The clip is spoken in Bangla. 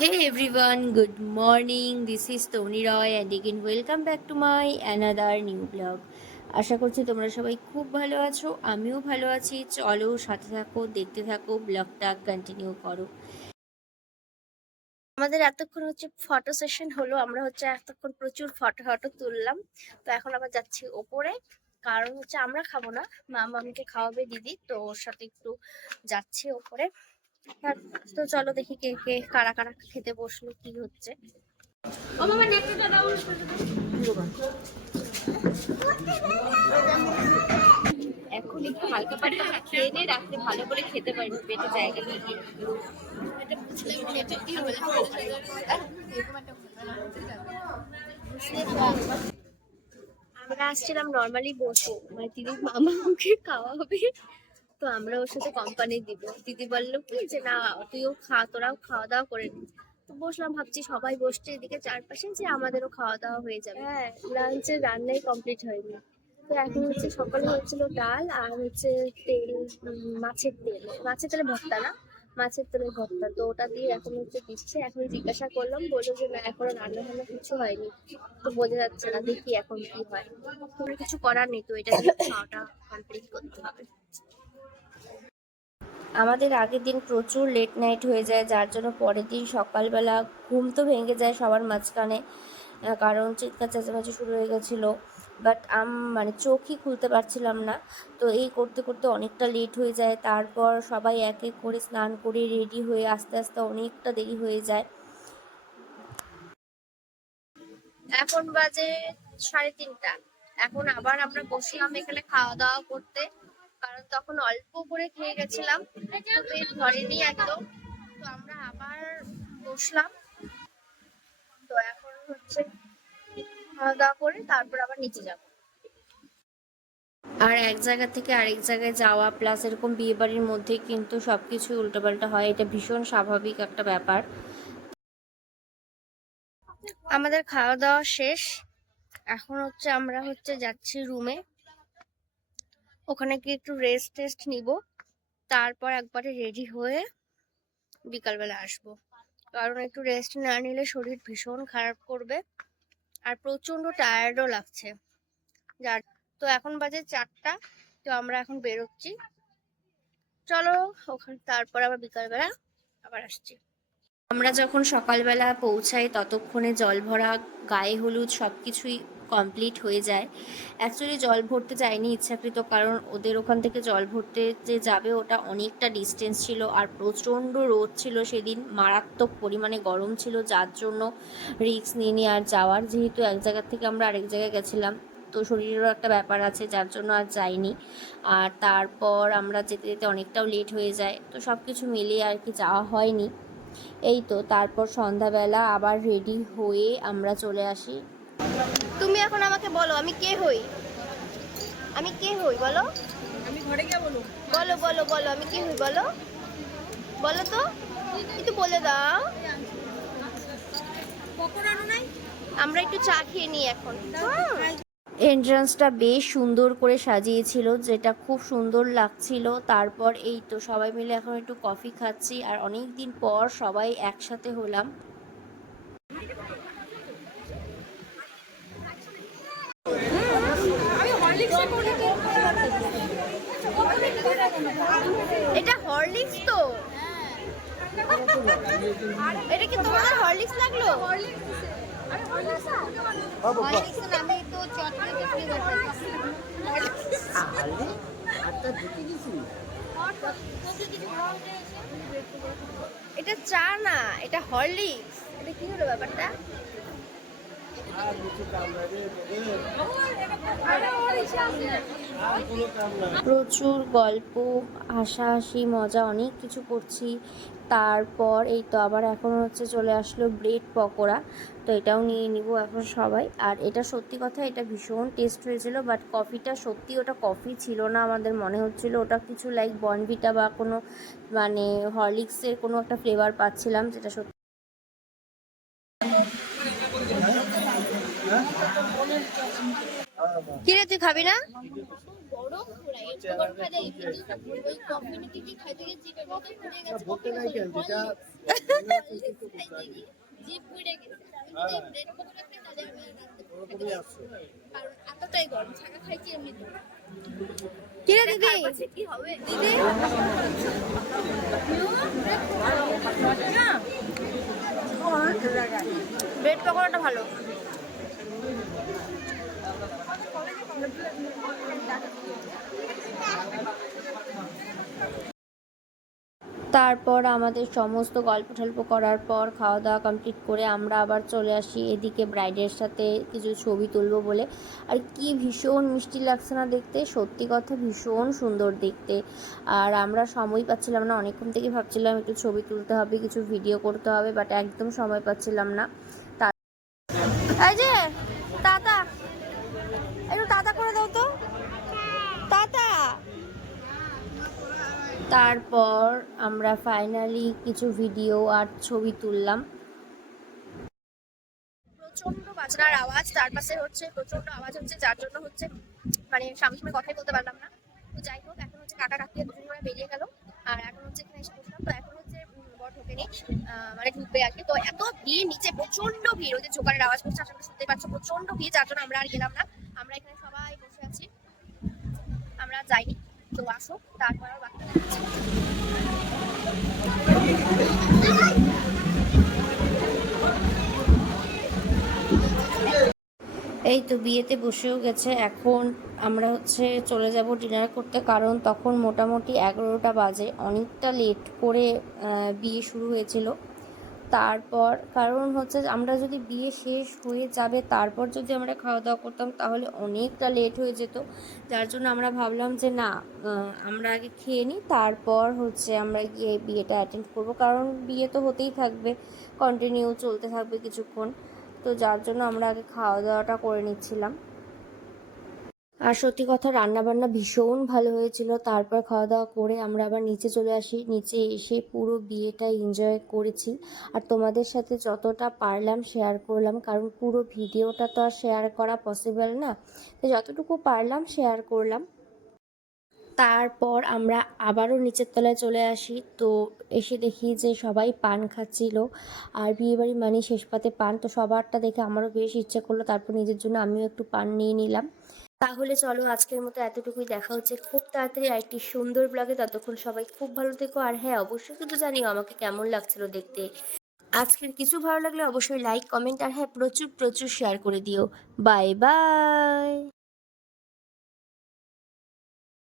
Hey everyone, good morning. This is Tony Roy and again welcome back to my another new vlog. আশা করছি তোমরা সবাই খুব ভালো আছো, আমিও ভালো আছি। চলো সাথে থাকো, দেখতে থাকো, ব্লগটা কন্টিনিউ করো। আমাদের এতক্ষণ ফটো সেশন হলো, আমরা এতক্ষণ প্রচুর ফটো তুললাম। তো এখন আবার যাচ্ছি ওপরে, কারণ আমরা খাবো না, মামাকে খাওয়াবে দিদি, তো ওর সাথে একটু যাচ্ছি ওপরে। হ্যাঁ, তো চলো দেখি কে কে কারা কারা খেতে বসলো, কি হচ্ছে। এখন একটু হালকা পাতলা খেয়ে নিয়ে রাত্রে ভালো করে খেতে পারবো, পেটে জায়গা নিয়ে গিয়ে। আমরা আসছিলাম নর্মালি বসে, মানে দিদির মামাকে খাওয়া হবে, তো আমরা ওর সাথে কোম্পানি দিব। দিদি বললো কি যে না, তুইও তোরাও খাওয়া দাওয়া করে নি। তো বসলাম, ভাবছি সবাই বসছে এদিকে চারপাশে, যে আমাদেরও খাওয়া দাওয়া হয়ে যাবে। হ্যাঁ, লাঞ্চের রান্নাই কমপ্লিট হয়নি। তো এখন সকালে হচ্ছিল ডাল আর তেল, মাছের তেলে ভর্তা না, মাছের তেলের ভর্তা। তো ওটা দিয়ে এখন দিচ্ছে। এখন জিজ্ঞাসা করলাম, বললো যে না এখনো রান্না বান্না কিছু হয়নি, তো বোঝা যাচ্ছে না, দেখি এখন কি হয়। কোনো কিছু করার নেই, তো এটা দিয়ে খাওয়াটা কমপ্লিট করতে হবে। আমাদের আগের দিন প্রচুর লেট নাইট হয়ে যায়, যার জন্য পরের দিন সকালবেলা ঘুম তো ভেঙে যায় সবার মাঝখানে, কারণ চিৎকার চেঁচামেচি শুরু হয়ে গেছিলো। বাট মানে চোখই খুলতে পারছিলাম না। তো এই করতে করতে অনেকটা লেট হয়ে যায়। তারপর সবাই এক এক করে স্নান করে রেডি হয়ে আস্তে আস্তে অনেকটা দেরি হয়ে যায়। এখন বাজে 3:30। এখন আবার আমরা বসলাম এখানে খাওয়া দাওয়া করতে, কারণ তখন অল্প করে খেয়ে গেছিলাম, পেট ভরেনি একদম। তো আমরা আবার বসলাম। তো এখন খাওয়া দাওয়া করে তারপর আবার নিচে যাব। আর এক জায়গা থেকে আরেক জায়গায় যাওয়া প্লাস এরকম বিয়ে বাড়ির মধ্যে কিন্তু সবকিছু উল্টোপাল্টা হয়, এটা ভীষণ স্বাভাবিক একটা ব্যাপার। আমাদের খাওয়া দাওয়া শেষ, এখন আমরা যাচ্ছি রুমে। ওখানে গিয়ে একটু টেস্ট নিব, তারপর একবারে রেডি হয়ে বিকালবেলা আসবো। কারণ একটু রেস্ট না নিলে শরীর ভীষণ খারাপ করবে, আর প্রচন্ড টায়ার্ডও লাগছে। তো এখন বাজে 4টা, তো আমরা এখন বেরোচ্ছি। চলো ওখানে, তারপর আবার বিকালবেলা আবার আসছি। আমরা যখন সকালবেলা পৌঁছাই ততক্ষণে জল ভরা, গায়ে হলুদ সবকিছুই কমপ্লিট হয়ে যায়। অ্যাকচুয়ালি জল ভরতে যায়নি ইচ্ছাকৃত, কারণ ওদের ওখান থেকে জল ভরতে যে যাবে ওটা অনেকটা ডিস্টেন্স ছিল, আর প্রচণ্ড রোদ ছিল সেদিন, মারাত্মক পরিমাণে গরম ছিল, যার জন্য রিস্ক নিয়ে আর যাওয়ার, যেহেতু এক জায়গার থেকে আমরা আরেক জায়গায় গেছিলাম, তো শরীরেরও একটা ব্যাপার আছে, যার জন্য আর যাইনি। আর তারপর আমরা যেতে যেতে অনেকটাও লেট হয়ে যায়, তো সব কিছু মিলিয়ে আর কি যাওয়া হয়নি। এই তো তারপর সন্ধ্যাবেলা আবার রেডি হয়ে আমরা চলে আসি। তুমি এখন আমাকে বলো আমি কে হই, আমি কে হই বলো, আমি ঘরে গিয়ে বলো। বলো বলো বলো আমি কে হই, বলো বলো তো, একটু বলে দাও। আমরা একটু চা খেয়ে নিই এখন। এন্ট্রান্সটা বেশ সুন্দর করে সাজিয়েছিল, যেটা খুব সুন্দর লাগছিল। তারপর এই তো সবাই মিলে এখন একটু কফি খাচ্ছি, আর অনেক দিন পর সবাই একসাথে হলাম। এটা হরলিক্স তো, এটা কি তোমাদের হরলিক্স লাগলো? এটা চা না, এটা হরলিক্স। এটা কি হলো ব্যাপারটা? প্রচুর গল্প, হাসাহাসি, মজা, অনেক কিছু করছি। তারপর এই তো আবার এখন চলে আসলো ব্রেড পকোড়া, তো এটাও নিয়ে নিব এখন সবাই। আর এটা সত্যি কথা, এটা ভীষণ টেস্ট হয়েছিল, বাট কফিটা সত্যি ওটা কফি ছিল না, আমাদের মনে হচ্ছিল ওটা কিছু লাইক বর্নভিটা বা কোনো মানে হরলিক্সের কোনো একটা ফ্লেভার পাচ্ছিলাম, যেটা সত্যি। কিরে তুই খাবি না? কিরে দিদি, দিদি ব্রেড পকোড়াটা ভালো। তারপর আমাদের সমস্ত গল্প টল্প করার পর খাওয়া দাওয়া কমপ্লিট করে আমরা আবার চলে আসি এদিকে ব্রাইডের সাথে কিছু ছবি তুলবো বলে। আর কি ভীষণ মিষ্টি লাগছে না দেখতে, সত্যি কথা ভীষণ সুন্দর দেখতে। আর আমরা সময় পাচ্ছিলাম না, অনেকক্ষণ থেকে ভাবছিলাম একটু ছবি তুলতে হবে, কিছু ভিডিও করতে হবে, বাট একদম সময় পাচ্ছিলাম না। এই যে টাটা, একটু টাটা করে দাও তো, টাটা। তারপর আমরা ফাইনালি কিছু ভিডিও আর ছবি তুললাম। প্রচন্ড বাজনার আওয়াজ, তার পাশে হচ্ছে প্রচন্ড আওয়াজ হচ্ছে, যার জন্য হচ্ছে মানে সামনে কথাই বলতে পারলাম না। তো যাই হোক, এখন হচ্ছে কাকা কাকিয়া দুজনে বেরিয়ে গেল, আর এখন হচ্ছে এখানে এসে বসলাম। তো এখন হচ্ছে বর ঢোকেনি, মানে ঢুকবে আর কি। তো এত ভিড়, নিচে প্রচন্ড ভিড়, ওই যে জোকারের আওয়াজ করছে আসলে শুনতে পাচ্ছ, প্রচন্ড ভিড়, যার জন্য আমরা আর গেলাম না। আমরা এখানে সবাই বসে আছি, আমরা যাইনি। তো আসো, তারপর আর বাকি এই তো বিয়েতে বসেও গেছে। এখন আমরা হচ্ছে চলে যাব ডিনার করতে, কারণ তখন মোটামুটি 11টা বাজে, অনেকটা লেট করে বিয়ে শুরু হয়েছিল। তারপর কারণ হচ্ছে আমরা যদি বিয়ে শেষ হয়ে যাবে তারপর যদি আমরা খাওয়া দাওয়া করতাম তাহলে অনেকটা লেট হয়ে যেত, যার জন্য আমরা ভাবলাম যে না, আমরা আগে খেয়ে নিই, তারপর হচ্ছে আমরা গিয়ে বিয়েটা অ্যাটেন্ড করব, কারণ বিয়ে তো হতেই থাকবে, কন্টিনিউ চলতে থাকবে কিছুক্ষণ। তো যার জন্য আমরা আগে খাওয়া দাওয়াটা করে নিচ্ছিলাম। আর সত্যি কথা রান্নাবান্না ভীষণ ভালো হয়েছিল। তারপর খাওয়া দাওয়া করে আমরা আবার নিচে চলে আসি, নিচে এসে পুরো বিয়েটা এনজয় করেছি। আর তোমাদের সাথে যতটা পারলাম শেয়ার করলাম, কারণ পুরো ভিডিওটা তো আর শেয়ার করা পসিবল না, তো যতটুকু পারলাম শেয়ার করলাম। তারপর আমরা আবারও নিচের তলায় চলে আসি। তো এসে দেখি যে সবাই পান খাচ্ছিল, আর বিয়েবাড়ি মানে শেষ পাতে পান, তো সবারটা দেখে আমারও বেশ ইচ্ছে করলো, তারপর নিজের জন্য আমিও একটু পান নিয়ে নিলাম। তাহলে চলো আজকের মতো এতটুকুই, দেখা হচ্ছে খুব তাড়াতাড়ি আরেকটি সুন্দর ব্লগে। ততক্ষণ সবাই খুব ভালো থেকো, আর হ্যাঁ অবশ্যই কিন্তু জানিও আমাকে কেমন লাগছিল দেখতে। আজকের কিছু ভালো লাগলে অবশ্যই লাইক কমেন্ট আর হ্যাঁ প্রচুর প্রচুর শেয়ার করে দিও। Bye bye.